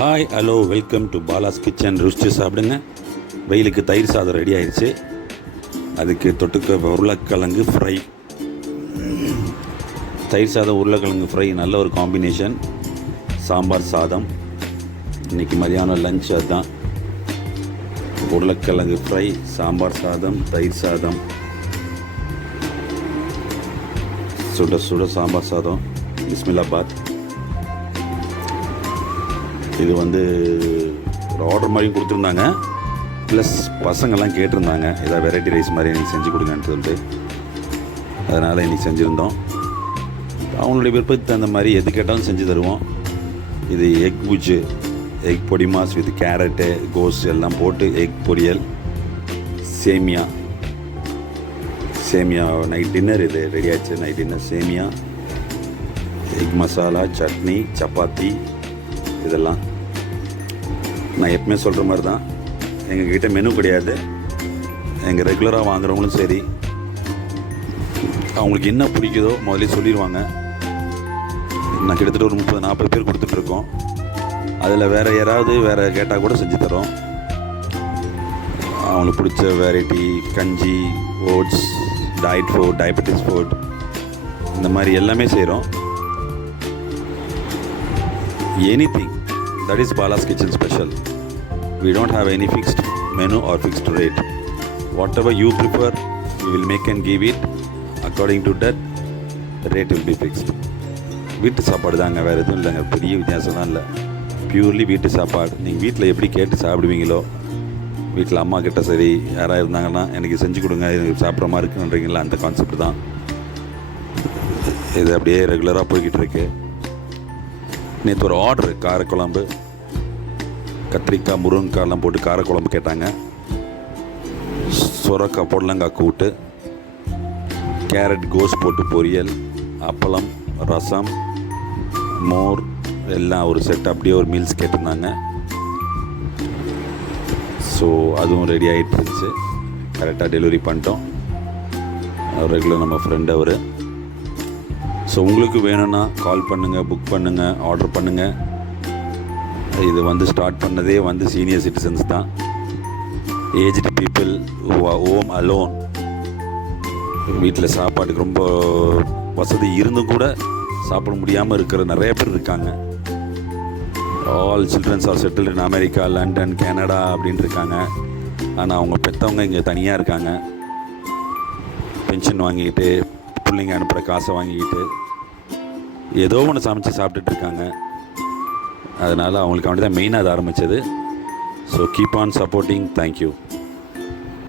Hi hello welcome to Bala's kitchen. ருசிச்சு சாப்பிடுங்க. வெயிலுக்கு தயிர் சாதம் ரெடி ஆயிடுச்சு. அதுக்கு தொட்டுக்க உருளைக்கிழங்கு ஃப்ரை. தயிர் சாதம் உருளைக்கிழங்கு ஃப்ரை நல்ல ஒரு காம்பினேஷன். சாம்பார் சாதம். இன்றைக்கி மதியானம் லஞ்ச் அதுதான். உருளைக்கிழங்கு ஃப்ரை, சாம்பார் சாதம், தயிர் சாதம், சுட சுட சாம்பார் சாதம். பிஸ்மில்லாபாத். இது ஒரு ஆர்டர் மாதிரி கொடுத்துருந்தாங்க. ப்ளஸ் பசங்கள்லாம் கேட்டிருந்தாங்க ஏதாவது வெரைட்டி ரைஸ் மாதிரி எனக்கு செஞ்சு கொடுங்கன்னு சொல்லிட்டு, அதனால் இன்றைக்கி செஞ்சுருந்தோம். அவங்களுடைய விருப்பத்துக்கு தகுந்த மாதிரி எது கேட்டாலும் செஞ்சு தருவோம். இது எக் புஜ்ஜு, எக் பொடி மாஸ் வித் கேரட்டு, கோஸ் எல்லாம் போட்டு எக் பொரியல், சேமியா நைட் டின்னர். இது ரெடி ஆச்சு. நைட் டின்னர் சேமியா, எக் மசாலா, சட்னி, சப்பாத்தி. இதெல்லாம் நான் எப்பவுமே சொல்கிற மாதிரி தான். எங்ககிட்ட மெனு கிடையாது. எங்கள் ரெகுலராக வாங்குறவங்களும் சரி, அவங்களுக்கு என்ன பிடிக்குதோ முதல்ல சொல்லிடுவாங்க. நான் கிட்டத்தட்ட ஒரு 30-40 பேர் கொடுத்துட்ருக்கோம். அதில் வேறு யாராவது கேட்டால் கூட செஞ்சு தரோம். அவங்களுக்கு பிடிச்ச வெரைட்டி கஞ்சி, oats, diet food, diabetes food, இந்த மாதிரி எல்லாமே செய்கிறோம். Anything. That is Bala's Kitchen special. We don't have any fixed menu or fixed rate. Whatever you prefer, we will make and give it. According to that, the rate will be fixed. வீட்டு சாப்பாடு தாங்க, வேறு எதுவும் இல்லைங்க. பெரிய வித்தியாசம்லாம் இல்லை. Purely வீட்டு சாப்பாடு. நீங்கள் வீட்டில் எப்படி கேட்டு சாப்பிடுவீங்களோ, வீட்டில் அம்மா கிட்ட சரி யாராக இருந்தாங்கன்னா எனக்கு செஞ்சு கொடுங்க, எனக்கு சாப்பிட்ற மாதிரி இருக்குன்றீங்களா, அந்த கான்செப்ட் தான். இது அப்படியே ரெகுலராக போய்கிட்டு இருக்கு. நேற்று ஒரு ஆர்டரு காரக்குழம்பு, கத்திரிக்காய், முருங்கைக்காயெல்லாம் போட்டு காரக்குழம்பு கேட்டாங்க. சுரக்காய், பொடலங்காய் கூட்டு, கேரட், கோஸ் போட்டு பொரியல், அப்பளம், ரசம், மோர் எல்லாம் ஒரு செட். அப்படியே ஒரு மீல்ஸ் கேட்டிருந்தாங்க. ஸோ அதுவும் ரெடி ஆகிட்டு இருந்துச்சு. கரெக்டாக டெலிவரி பண்ணிட்டோம். ரெகுலர் நம்ம ஃப்ரெண்ட் அவர். ஸோ உங்களுக்கு வேணும்னா கால் பண்ணுங்கள், புக் பண்ணுங்கள், ஆர்டர் பண்ணுங்கள். இது ஸ்டார்ட் பண்ணதே சீனியர் சிட்டிசன்ஸ் தான். ஏஜ்டு பீப்புள் ஹோம் அலோன், வீட்டில் சாப்பாட்டுக்கு ரொம்ப வசதி இருந்தும் கூட சாப்பிட முடியாமல் இருக்கிற நிறைய பேர் இருக்காங்க. All childrens are settled in America, London, Canada அப்படின்னு இருக்காங்க. ஆனால் அவங்க பெற்றவங்க இங்கே தனியாக இருக்காங்க. பென்ஷன் வாங்கிக்கிட்டு, பிள்ளைங்க அனுப்புகிற காசை வாங்கிக்கிட்டு ஏதோ ஒன்று சமைச்சு சாப்பிட்டுட்டு இருக்காங்க. அதனால் அவங்களுக்கு வேண்டி தான் மெயினாக அதை ஆரம்பித்தது. So keep on supporting. Thank you.